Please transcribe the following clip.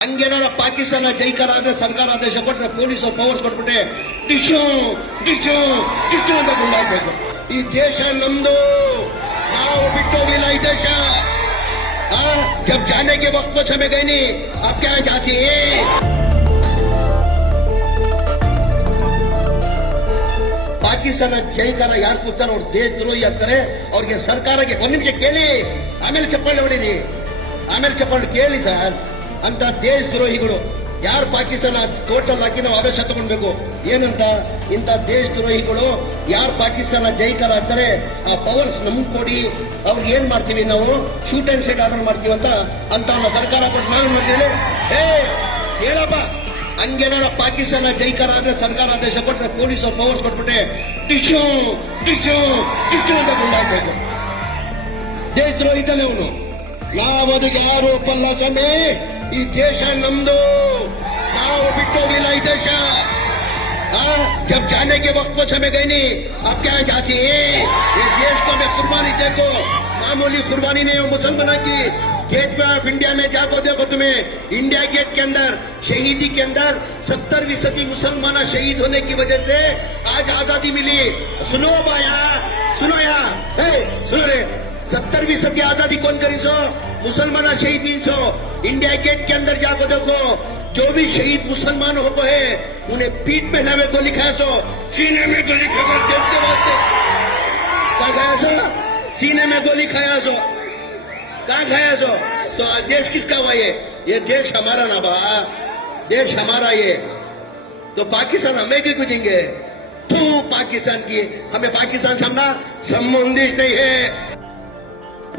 ಹಂಗೇನಾರ ಪಾಕಿಸ್ತಾನ ಜೈಕಾರ ಅಂದ್ರೆ ಸರ್ಕಾರ ಆದೇಶ ಕೊಟ್ಟರೆ ಪೊಲೀಸರು ಪವರ್ಸ್ ಕೊಟ್ಬಿಟ್ಟೆ ಟಿಕ್ಷು ಟಿಕ್ಷು ಟಿಕ್ಷು ಅಂತ ಗುಂಡಾಗ್ಬೇಕು ಈ ದೇಶ ನಮ್ದು ನಾವು ಬಿಟ್ಟೋಗಿಲ್ಲ ಈ ದೇಶ ಜಬ್ ಜಾನೆ ಕೆ ವಕ್ತ ಸಮಯ ಗೈನಿ ಅಬ್ ಕ್ಯಾ ಜಾತಿ ಪಾಕಿಸ್ತಾನ ಜೈಕಾರ ಯಾರು ಕೂತಾರೋ ಅವ್ರು ದೇಶದ್ರೋಹಿ ಅಂತಾರೆ ಅವ್ರಿಗೆ ಸರ್ಕಾರಕ್ಕೆ ಒಂದು ನಿಮಿಷ ಕೇಳಿ ಆಮೇಲೆ ಚಪ್ಪಾಳೆ ಹೊಡೀರಿ ಆಮೇಲೆ ಚಪ್ಪಾಳೆ ಕೇಳಿ ಸರ್ ಅಂತ ದೇಶದ್ರೋಹಿಗಳು ಯಾರು ಪಾಕಿಸ್ತಾನ ಟೋಟಲ್ ಹಾಕಿ ನಾವು ಆದೇಶ ತಗೊಳ್ಬೇಕು ಏನಂತ? ಇಂಥ ದೇಶದ್ರೋಹಿಗಳು ಯಾರು ಪಾಕಿಸ್ತಾನ ಜೈಕಾರ ಆಗ್ತಾರೆ, ಆ ಪವರ್ಸ್ ನಮ್ಗೆ ಕೊಡಿ ಅವ್ರಿಗೆ ಏನ್ ಮಾಡ್ತೀವಿ ನಾವು? ಶೂಟ್ ಅಂಡ್ ಶೇಟ್ ಆರ್ಡರ್ ಮಾಡ್ತೀವಿ ಅಂತ ಅಂತ ಸರ್ಕಾರ ಕೊಟ್ಟು ನಾನು ಮಾಡ್ತೀವಿ ಏ ಹೇಳಪ್ಪ. ಹಂಗೇನಾರ ಪಾಕಿಸ್ತಾನ ಜೈಕಾರ ಆದ್ರೆ ಸರ್ಕಾರ ಆದೇಶ ಕೊಟ್ಟರೆ ಪೊಲೀಸ್ ಪವರ್ಸ್ ಕೊಟ್ಬಿಟ್ಟೆ ಟಿಚ್ಚು ಟಿಚ್ಚು ಟಿಚ್ಚು ಅಂತ ಗುಂಡಾಗ್ಬೇಕು ದೇಶದ್ರೋಹಿ ಇದ್ದಾನೆ ಅವನು. ಯಾವುದಕ್ಕೆ ಯಾರು ಒಪ್ಪಲ್ಲ ಸ್ವಾಮಿ. ಈ ದೇಶ ನಮ್ದು ನಾವು ಬಿಟ್ಟೋಗಿಲ್ಲ ಈ ದೇಶ ಆ, जब जाने के वक्त तो छमे गई नहीं अब क्या जाती है ये देश को मैं कुर्बानी देखो मामूली कुर्बानी नहीं हो मुसलमाना की गेट वे ऑफ इंडिया में जाको देखो तुम्हें इंडिया गेट के अंदर शहीदी के अंदर सत्तर फीसदी मुसलमान शहीद होने की वजह से आज आजादी मिली सुनो बाया सुनो यहाँ हे, सुनो रे सत्तर फ़ीसदी आज़ादी कौन करी सो? मुसलमान शहीद हुई सो। इंडिया गेट के अंदर जाको देखो, जो भी शहीद मुसलमान हो गए उन्हें पीठ पे हमें गोली खाया सो। सीने में गोली खाकर वास्ते कहा खाया सो? सीने में गोली खाया सो। कहा खाया सो? तो देश किसका हुआ ये? ये देश हमारा ना बा। देश हमारा ये। तो पाकिस्तान हमें क्यों कुजेंगे तू पाकिस्तान की। हमें पाकिस्तान सामना संबंधित नहीं है।